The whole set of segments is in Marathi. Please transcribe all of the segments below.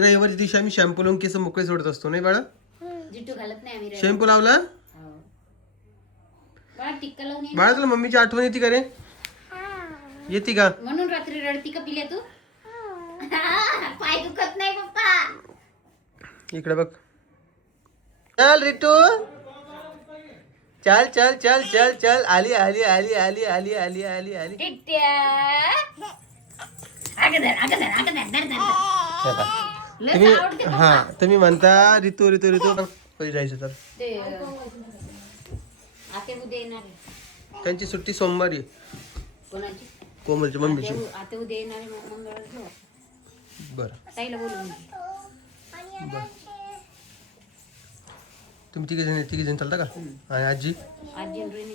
रविवारी दिवशी आम्ही शॅम्पू लावून केस मोकळे सोडत असतो नाही बाळा. जिट्टू घालत नाही आम्ही. शॅम्पू लावला बाळा टिक्का लावून ये. बाळा तुला मम्मीची आठवण येते का रे? येते का? म्हणून रात्री रडती का पिल्या तू? पाय दुखत नाही पप्पा. इकडे बघ. चल रिटू चल चल चल चल चल आली आली आली आली आली आली आली आली. टिट्ट्या तुम्ही हा तुम्ही म्हणता ऋतू ऋतू ऋतू कधी जायचं तर ते आते उद्या येणार आहे. त्यांची सुट्टी सोमवारी आहे. कोणाची? कोमलची मम्मीची. आते उद्या येणार आहे मंगळवार घेऊ. बरं ताईला बोलून बरं. तुम्ही तिघे जण चालता का? आणि आजी आजी रेनी.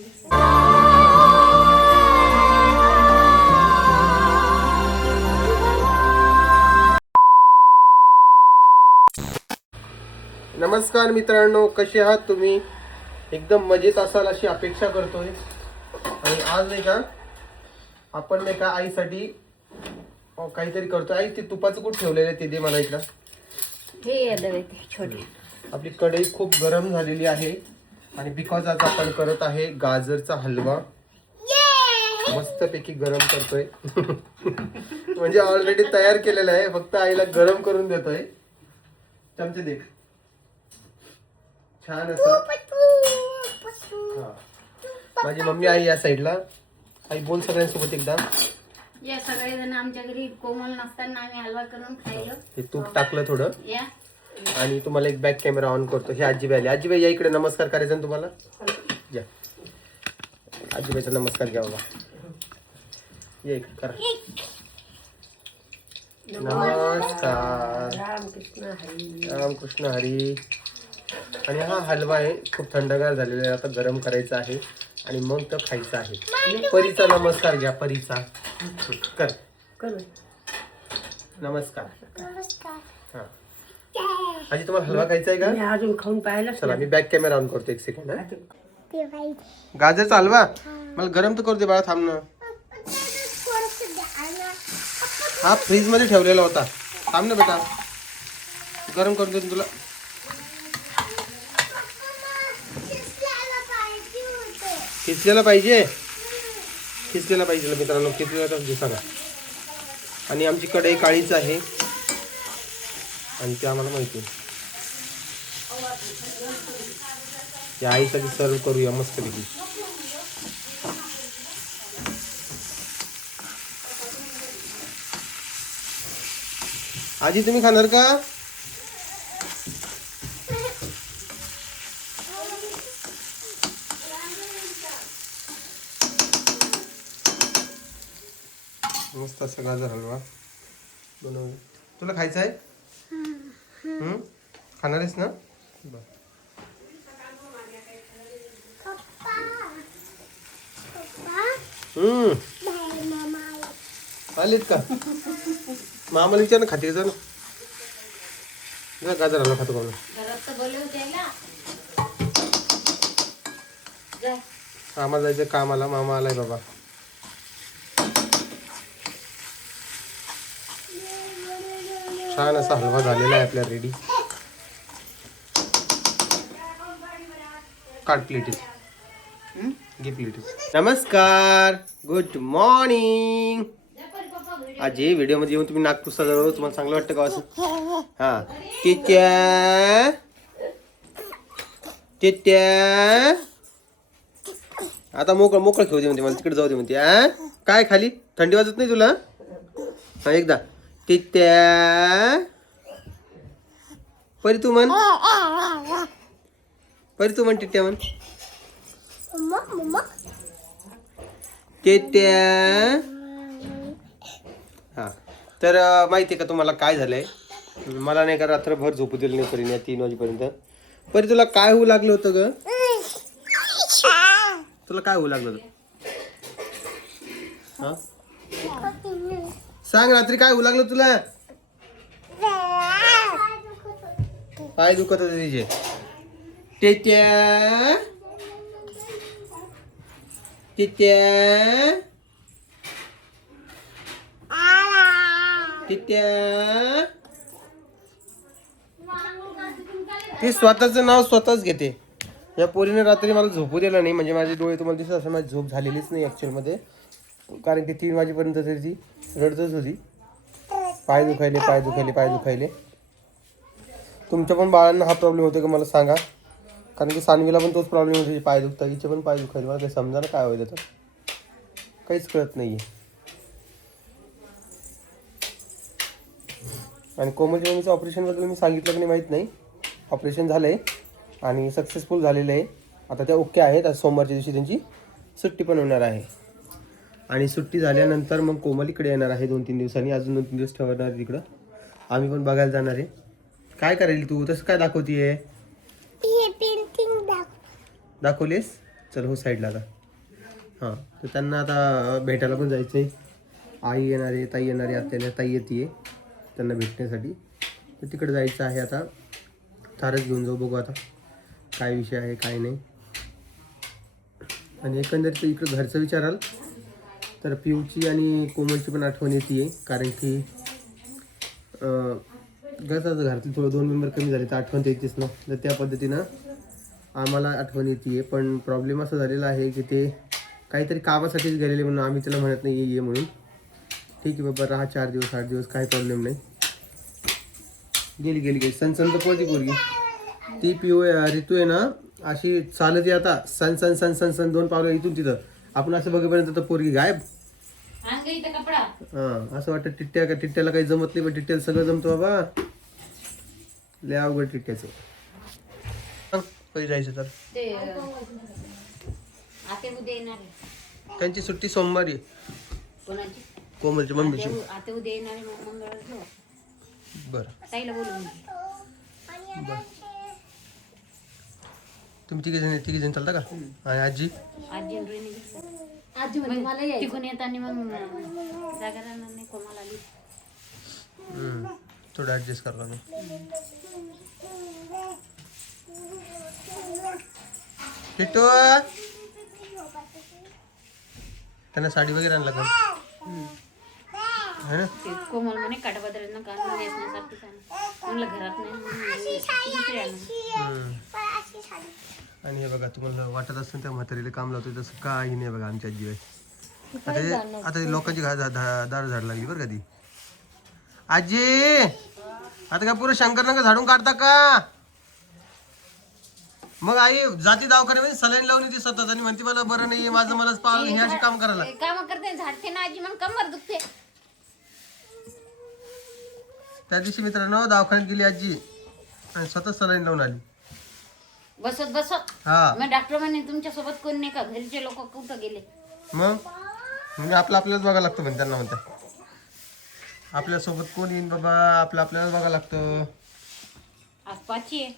नमस्कार मित्रांनो, कसे आहात तुम्ही? एकदम मजेत असाल अशी अपेक्षा करतोय. आणि आज नाही का आपण नाही का आईसाठी काहीतरी करतोय. आई ते तुपाचं कूट ठेवलेलं आहे ते दे मला इकडं. हे छोटे. आपली कढई खूप गरम झालेली आहे आणि बिकॉज आज आपण करत आहे गाजरचा हलवा. मस्तपैकी गरम करतोय. म्हणजे ऑलरेडी तयार केलेला आहे, फक्त आईला गरम करून देतोय. चमचे देख छान असं. माझी मम्मी आई या साईडला. आई बोल सगळ्यांसोबत एकदा. या सगळेजण आमच्या घरी कोमल नसताना आम्ही हलवा करून खायलो. हे तूप टाकलं थोडं या आणि तुम्हाला एक बॅक कॅमेरा ऑन करतो. हे आजीबाई आली. आजीबाई या इकडे. नमस्कार करायचा ना तुम्हाला. या आजीबाईचा नमस्कार घ्या बाबा. ये इकडे करा. नमस्कार. रामकृष्ण हरी. आणि हा हलवा आहे, खूप थंडगार झालेला आहे. आता गरम करायचा आहे आणि मग तो खायचा आहे. परीचा नमस्कार घ्या. परीचा कर. नमस्कार. हा आजी तुम्हाला हलवा खायचा आहे का? अजून खाऊन पाहिला. चला मी बॅक कॅमेरा ऑन करतो. एक सेकंड. गाजरचा हलवा मला गरम तर करू दे बाळा. थांब ना. हा फ्रीज मध्ये ठेवलेला होता. थांब ना बेटा, गरम करून देतो तुला. खिसलेला पाहिजे. खिसलेला पाहिजे मित्रांनो. खिसलेला तर सांगा. आणि आमची कढई काळीच आहे आणि ते आम्हाला माहिती आहे. या आईसाठी सर्व करूया मस्तपैकी. आजी तुम्ही खाणार का? मस्त असा गाजर हलवा बनवूया. तुला खायचा आहे? खाणार आहेस ना? बर. आलीत का? मामाला विचार ना, खाते का ना? गाजर हलवा खातो का? घरात तर बोलले होते ना. आम्हाला जायचं कामाला. मामा आलाय बाबा. छान असा हलवा झालेला आहे आपल्या रेडी. काढ प्लेटीत. घे प्लेटीत. नमस्कार, गुड मॉर्निंग. आज हे व्हिडिओ मध्ये येऊन तुम्ही नाक पुसता जवळ. तुम्हाला चांगलं वाटतं का असं? हा तित्या तित्या. आता मोकळ मोकळ खेळू दे म्हणते मला. तिकडे जाऊ दे म्हणते. हा काय खाली थंडी वाजत नाही तुला? हा एकदा तित्या. परी तू म्हण. परी तू म्हण. टिट्या म्हण. टिट्या. हा तर माहिती आहे का तुम्हाला काय झालंय? मला नाही का रात्रभर झोपू दिलं नाही परीने 3 वाजेपर्यंत. परी तुला काय होऊ लागलं होतं ग? तुला काय होऊ लागलं होतं? हा सांग, रात्री काय होऊ लागलं तुला? पाय दुखत होते तिचे. टिट्या टिट्या टिट्या. ती स्वतःचं नाव स्वतःच घेते. या पोरीने रात्री मला झोपू दिलं नाही, म्हणजे माझे डोळे तुम्हाला दिसत असं माझी झोप झालेलीच नाही ॲक्च्युअलमध्ये, कारण की 3 वाजेपर्यंत तरी ती रडतच होती. पाय दुखायले, पाय दुखायले, पाय दुखायले. तुमच्या पण बाळांना हा प्रॉब्लेम होतो का मला सांगा, कारण की सानवीला पण तोच प्रॉब्लेम होतो, पाय दुखतात, हिचे पण पाय दुखायले. मला काही समजा ना काय होईल तर काहीच कळत नाही आहे. आणि कोमलच्या मम्मीचं ऑपरेशनबद्दल मी सांगितलं की नाही माहीत नाही. ऑपरेशन झालं आहे आणि सक्सेसफुल झालेलं आहे. आता त्या ओके आहेत. आज सोमवारच्या दिवशी त्यांची सुट्टी पण होणार आहे. आणि सुट्टी झाल्यानंतर मग कोमल इकडे येणार आहे 2-3 दिवसांनी. अजून 2-3 दिवस ठेवणार आहे तिकडं. आम्ही पण बघायला जाणार आहे. काय करेल तू? तसं काय दाखवतीये? दाखवलीस? चल हो साईडला आता. हां, तर त्यांना आता भेटायला पण जायचं आहे. आई येणार आहे, ताई येणार आहे, आत्या ताई येते त्यांना भेटण्यासाठी. तर तिकडे जायचं आहे आता. थारच घेऊन जाऊ, बघू आता काय विषय आहे काय नाही. आणि एकंदरीत इकडं घरचं विचाराल तर पिऊची आणि कोमलची पण आठवण येते, कारण की घरातले थोडं 2 मेंबर कमी झाले तर आठवण येतेच ना. तर त्या पद्धतीनं आम्हाला आठवण येते. पण प्रॉब्लेम असा झालेला आहे की ते काहीतरी कामासाठीच गेलेले, म्हणून आम्ही त्याला म्हणत नाही ये म्हणून. ठीक आहे बाबा, राहा 4 दिवस 8 दिवस, काही प्रॉब्लेम नाही. गेली सण तर पोरगी ती पिऊ ऋतू आहे ना, अशी चालत आता सन 2 पावलं इथून तिथं. आपण असं बघेपर्यंत तर पोरगी गायब. हां, असं वाटतं टिट्ट्याला काही जमत नाही, पण टिट्ट्याला सगळं जमतं बाबा. लय अवघड टिट्ट्याचं. कधी जायचं तर त्यांची सुट्टी सोमवारी. कोमलच्या मम्मीची. बरं. तुम्ही तिघी जण चालता का? आणि आजी थोडं ऍडजस्ट करला मी. टिटू त्यांना साडी वगैरे आणला का? है ना? कोमल म्हणे काटापदरांना काढून नेसण्यासारखी म्हणलं घरात नाही. आणि हे बघा, तुम्हाला वाटत असेल त्या म्हातारीला काम लावतोय, तसं काही नाही बघा आमच्या आजी आहे. आता लोकांची दार झाड लागली बरं का ती. आजी आता काय पुरं शंकरनगर झाडून काढता का? मग आई जाती दवाखान्यामध्ये सलाईन लावून ती सतत आणि म्हणते मला बरं नाही माझं, मलाच पाळ हे अशी काम करायला. काम करते झाडते ना आजी, मग कंबर दुखते. त्या दिवशी मित्रांनो दवाखान्यात गेली आजी आणि स्वतः सलाईन लावून आली बसत. हा, मग डॉक्टर म्हणे तुमच्या सोबत कोण नाही का? घरचे लोक कुठं गेले? मग म्हणजे आपल्यालाच बघायला लागतं म्हणजे त्यांना म्हणतात. आपल्या सोबत कोण येईन बाबा, आपल्यालाच बघायला लागतं. आज 5ची आहे.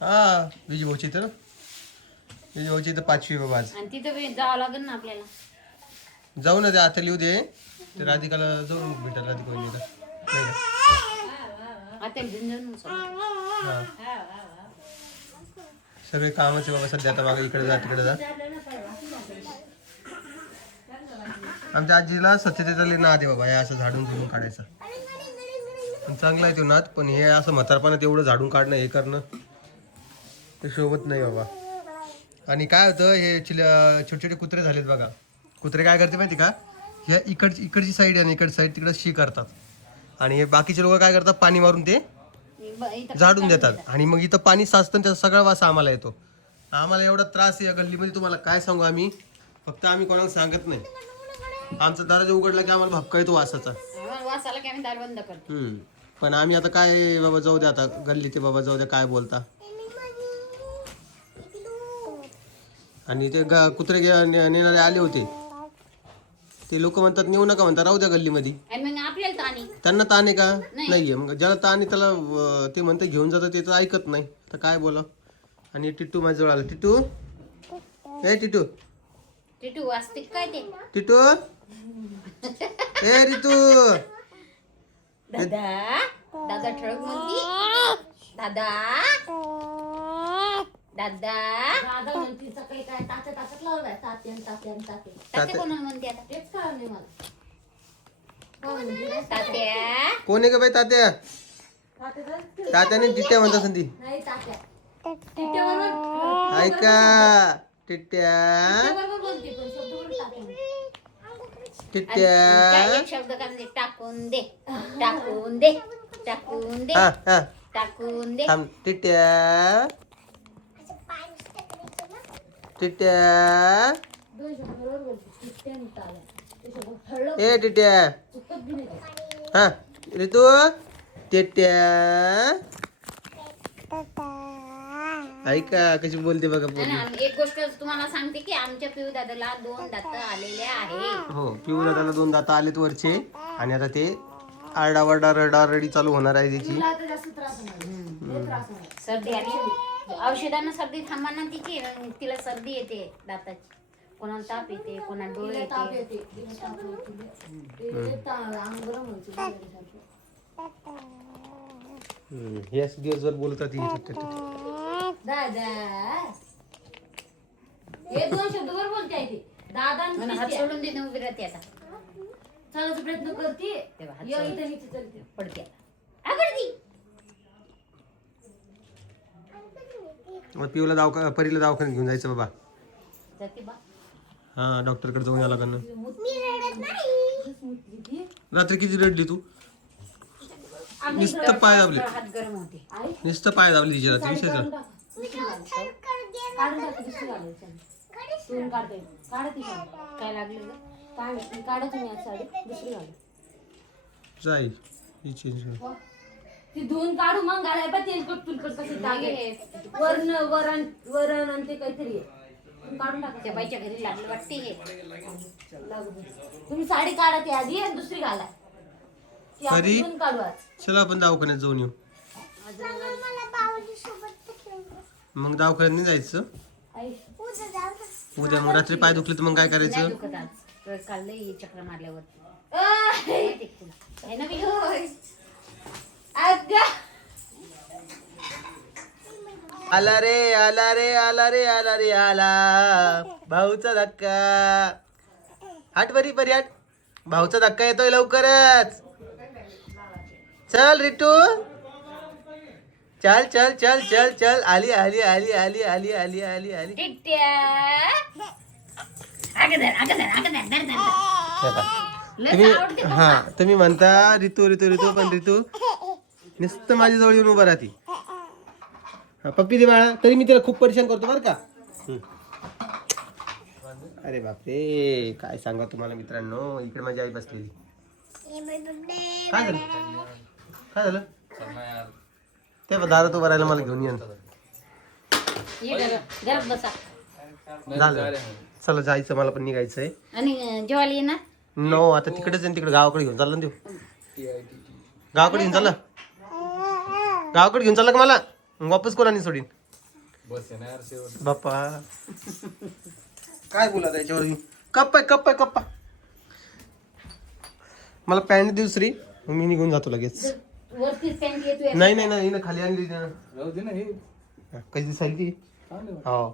हा, विजयभाऊची तर 5वी बाबा आज. आणि तिथं जावं लागेल ना आपल्याला. जाऊ ना, ते आता लिहू दे. ते राधिकाला जाऊन भेटायला राधिका नाही का? आता घेऊन जाऊन सगळे कामाचे बाबा सध्या. आता मागे इकडे जा तिकडे जा. आमच्या आजीला स्वच्छतेचा लई नाद आहे बाबा, हे असं झाडून झुडून काढायचं. पण चांगला आहे तो नाद, पण हे असं म्हातारपणात एवढं झाडून काढणं हे करणं ते शोभत नाही बाबा. आणि काय होतं, हे छोटे छोटे कुत्रे झालेत बघा. कुत्रे काय करते माहिती का? ह्या इकडची साईड आणि इकडची साईड तिकडं शी करतात, आणि हे बाकीचे लोक काय करतात, पाणी मारून ते झाडून देतात. आणि मग इथं पाणी साचतं, त्याचा सगळा वास आम्हाला येतो. आम्हाला एवढा त्रास आहे या गल्लीमध्ये, तुम्हाला काय सांगू आम्ही. फक्त आम्ही कोणाला सांगत नाही. आमचा दरवाजा उघडला की आम्हाला भपका येतो वासाचा. वासाला की आम्ही दार बंद करतो. पण आम्ही आता काय बाबा, जाऊ द्या आता गल्ली ते बाबा, जाऊ द्या काय बोलता. आणि ते कुत्रे नेणारे आले होते, ते लोक म्हणतात नेऊ नका, म्हणतात राहू द्या गल्लीमध्ये. त्यांना ताण आहे का? नाहीये. मग ज्याला ताण आहे त्याला ते म्हणते घेऊन जातात, ते तर ऐकत नाही. तर काय बोला. आणि टिटू माझ्याजवळ आला. टिटू ए टिटू टिटू वाजते काय ते? टिटू ए रितू. दादा ठळक म्हणती. दादा म्हणती सकाळी काय तात्यात लावलाय. तात्या कोणाला म्हणते आता? तेच कळलं नाही मला. तात्या कोण आहे का बाई? तात्या तात्याने टिट्ट्या म्हणत असेल ती. नाही तात्या. टिट्ट्याबरोबर ऐका टिट्ट्या बरोबर बोलते पण शब्द पण तात्या म्हणते. टिट्ट्या. एक शब्द काय म्हणते? टाकून दे, टाकून दे, टाकून दे, हा हा टाकून दे. थांब टिट्ट्या टिट्ट्या. दोन शब्द बरोबर बोलते. टिट्ट्या आणि तात्या. ते शब्द ठळक ए टिट्ट्या. चुकत बी नाही. हा ऋतू टिट्ट्या. ऐका कशी बोलते बघा पोरगी. आणि एक गोष्ट तुम्हाला सांगते की आमच्या पिऊ दादाला 2 दात आलेले आहे. हो पिऊ दादाला 2 दात आलेत वरचे आणि आता ते आरडावरडा रडारडी चालू होणार आहे त्याची. सर्दी आणि औषधानं सर्दी थांबणार तिची. तिला सर्दी येते दाताची. कोणाला ताप येते, कोणाला डोळे येते. हे असं दिवसभर बोलत राहते. दादा हे 2 शब्द बरोबर बोलते आहे ते. दादा आणि हात सोडून देते उभी राहते आता. चालायचा प्रयत्न करते तेव्हा इथे नीचे चलते पडते आता. आगळती मग पिऊला परीला दवाखान्यात घेऊन जायचं बाबा. जाते बा. हा डॉक्टरकडे जाऊन याला करणं. मी रडत नाही. रात्री किती रडली तू? नुसतं पाय दाबले. हात गरम होते. नुसतं पाय दाबली तिची रात्री. विषय काढून टाक, दुसरी घालायची साडी. तुम्ही काढते काढा ती साडी. काय लागलं ग? काय माहिती. काढा तुम्ही आज साडी दुसरी घाला. जाईल ही चेंज कर. ती धुवून काढू मग घालाय पण तेलकट तुलकट कसे टाके वरण आणि ते काहीतरी आहे. काढून टाका. त्या बाईच्या घरी लागलं वाटते हे. तुम्ही साडी काढा ती आधी आणि दुसरी घाला. ती आपण परी? धुवून काढू आज. चला आपण दवाखान्यात जाऊन येऊ. मग दवाखान्यात नाही जायचं आई उद्या. मग रात्री पाय दुखले तर मग काय नाही करायचं? दुखत आज. काढलंय हे चक्र मारल्यावर. माहिती आहे तुला? आहे ना बी? अगं. आला रे आला रे आला रे आला रे आला भाऊचा धक्का. हट बरी बरी हट. भाऊचा धक्का येतोय लवकरच. चल रिटू चल चल चल चल चल. आली आली आली आली आली आली आली आली. टिट्ट्या. तुम्ही हा तुम्ही म्हणता ऋतू ऋतू ऋतू पण ऋतू नुसतं माझ्या जवळ येऊन उभा राहते. हा पप्पी दे बाळा. तरी मी तिला खूप परेशान करतो बरं का. अरे बापरे काय सांगा तुम्हाला मित्रांनो. इकडे माझी आई बसलेली. काय झालं काय झालं? ते दारात उभं राहायला मला घेऊन ये. घरात बसा. झालं चला जायचं मला पण निघायचंय. आणि जेवायला येणार. नो आता तिकडेच आहे. तिकडे गावाकडे घेऊन चाललं ना देऊ. गावाकडे घेऊन चाललं. गावाकडे घेऊन चाललं का मला? मग वापस कोणाने सोडीन बाप्पा. काय बोला त्याच्यावर? कप्पा कप्पा कप्पा. मला पॅन्ट दे दुसरी. मग मी निघून जातो लगेच. वरतीच पॅन्ट येतो. नाही नाही नाही खाली आणली कशी दिसायली ती. हो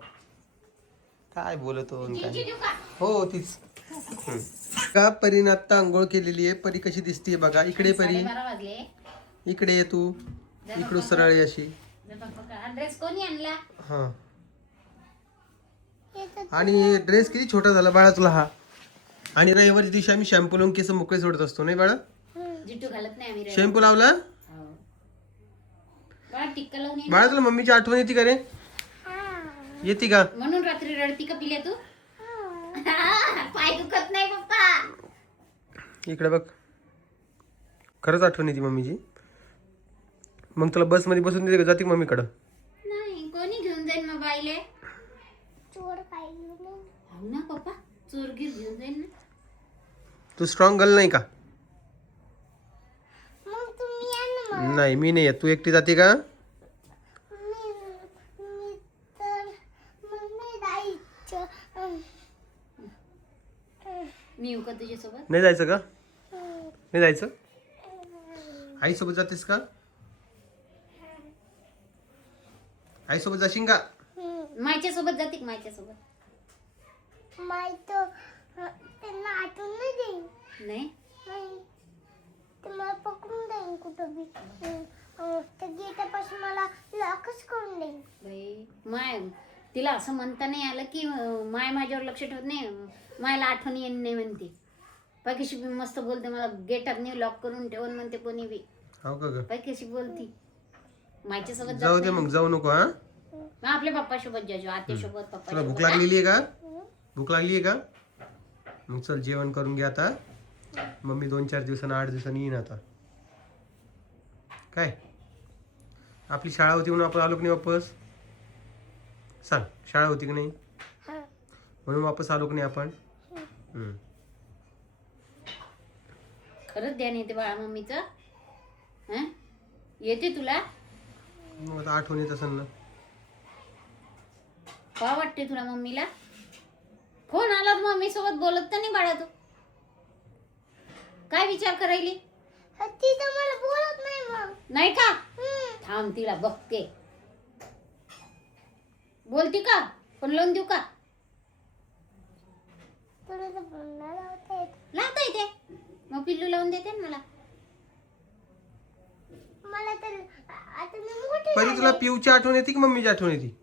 काय बोलतो काय. हो तीच का. परीने आता आंघोळ केलेली आहे. परी कशी दिसते बघा. इकडे परी. 12 वाजले. इकडे ये तू. इकडून सरळ ये अशी. ड्रेस कोणी आणला? हा आणि ड्रेस किती छोटा झाला बाळा तुला हा. आणि रविवारच्या दिवशी आम्ही शॅम्पू लावून केस मोकळे सोडत असतो नाही बाळा. जिट्टू घालत नाही आम्ही. शॅम्पू लावला बाळा टिक्का लावून ये. बाळा तुला मम्मीची आठवण येते का रे? येते का? म्हणून रात्री रडती का पिल्या तू? पाय दुखत नाही पप्पा. इकडे बघ खरंच आठवण येते मम्मीची. मग तुला बस मध्ये बसून देते का? जाते मम्मीकडं? नाही कोणी घेऊन जाईल मग बाईले? चोर पाहिजे हो ना पप्पा. चोरगीर घेऊन जाईल ना. तू स्ट्रॉंग गर्ल नाही का? नाही मी नाही येत. तू एकटी जाते का? मी येऊ का तुझ्यासोबत? नाही जायचं का? नाही जायचं? आई सोबत जातेस का? आई सोबत जाशील का? मायच्या सोबत जाते का? मायच्या सोबत माय तो त्यांना आठवण नाही देईन. नाही. नाही ते मला पकडून देईन कुठं बी. त्या गेटापासून मला लॉकच करून देईन. बाई माय तिला असं म्हणता नाही आलं की माय माझ्यावर लक्ष ठेवत नाही, मायला आठवण येत नाही म्हणते. कशी मस्त बोलते, मला गेटात नाही लॉक करून ठेवून म्हणते कोणी बी. हो का ग? कशी बोलती मायच्या सोबत जाऊ दे मग, जाऊ नको. हा आपल्या पप्पा सोबत जायचो, आत्या सोबत पप्पा तुला भूक सोबत. लागलेली आहे का? भूक लागली आहे का? मग चल जेवण करून घे आता. मम्मी 2-4 दिवसांनी 8 दिवसांनी येईन आता. काय आपली शाळा होती म्हणून आपण आलो की नाही वापस? सांग, शाळा होती की नाही हा. म्हणून वापस आलो की नाही आपण? खरंच ध्यान येते बाळा मम्मीचं? हं? येते तुला? मग आता आठवण येत असेल ना. का वाटते तुला मम्मीला? फोन आला तर मम्मी सोबत बोलत तर नाही बाळा तू? काय विचार करायली? ती तर मला बोलत नाही मग. नाही का? थांब तिला बघते. बोलती का? फोन लावून देऊ का? तुला तर पुन्हा लावता येत. लावता येते. मग पिल्लू लावून देते ना मला. मला तर आता मी मोठी परी तुला पिऊची आठवण येते की मम्मीची आठवण येते?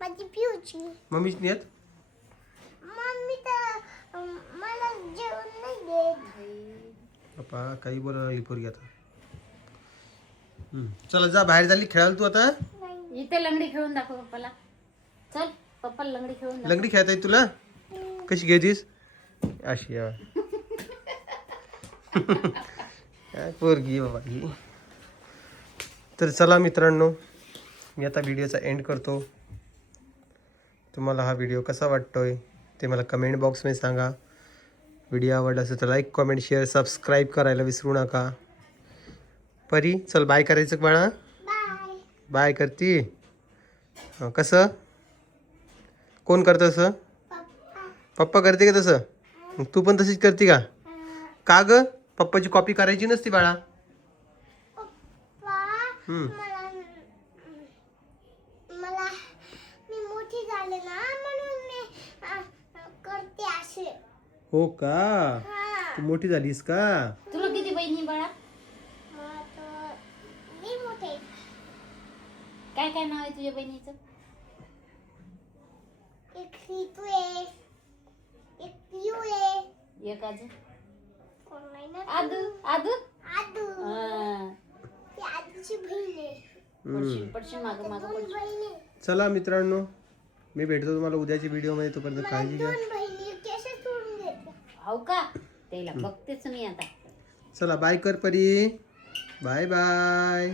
माझी पिऊची. मम्मीच नाही येत? मम्मी तर मला जेवण नाही देत. पप्पा काही बोलायला लागली पोरगी आता. चला जा, बाहेर झाली खेळायला तू आता. इथे लंगडी खेळून दाखव पप्पाला. चल पप्पाला लंगडी खेळून दाखव. लंगडी खेळता येते तुला? कशी घेतीस? अशी या. काय पोरगी बाबा ही. तर चला मित्रांनो, मी आता व्हिडिओचा एंड करतो. तुम्हाला हा व्हिडिओ कसा वाटतोय ते मला कमेंट बॉक्समध्ये सांगा. व्हिडिओ आवडला असेल तर लाईक, कमेंट, शेअर, सबस्क्राईब करायला विसरू नका. परी चल बाय करायचं का बाळा? बाय. बाय करती? कसं? कोण करतं तसं? पप्पा. पप्पा करते का तसं? मग तू पण तशीच करते का? का ग? पप्पाची कॉपी करायची नसती बाळा. पप्पा मला मला मी मोठी झाले ना म्हणून मी करते असे. हो का? हा. तू मोठी झालीस का? तुला किती बहिणी बाळा? मला तर मी मोठे. काय काय नाव आहे तुझ्या बहिणीचं? एक रितू आहे, एक पियू आहे. एक अजून? कोण नाही ना? आदू. आदू? आदू. हा. ती आदूची बहीण आहे. पडशील पडशील मागं मागं दोन पडशील. बहिणी. चला मित्रांनो, मी भेटतो तुम्हाला उद्याच्या व्हिडिओमध्ये. तोपर्यंत काळजी घ्या. दोन बहिणी केशच सोडून घेतल्या. हो का? त्याला बघतेच मी आता. चला बाय कर परी. Bye bye.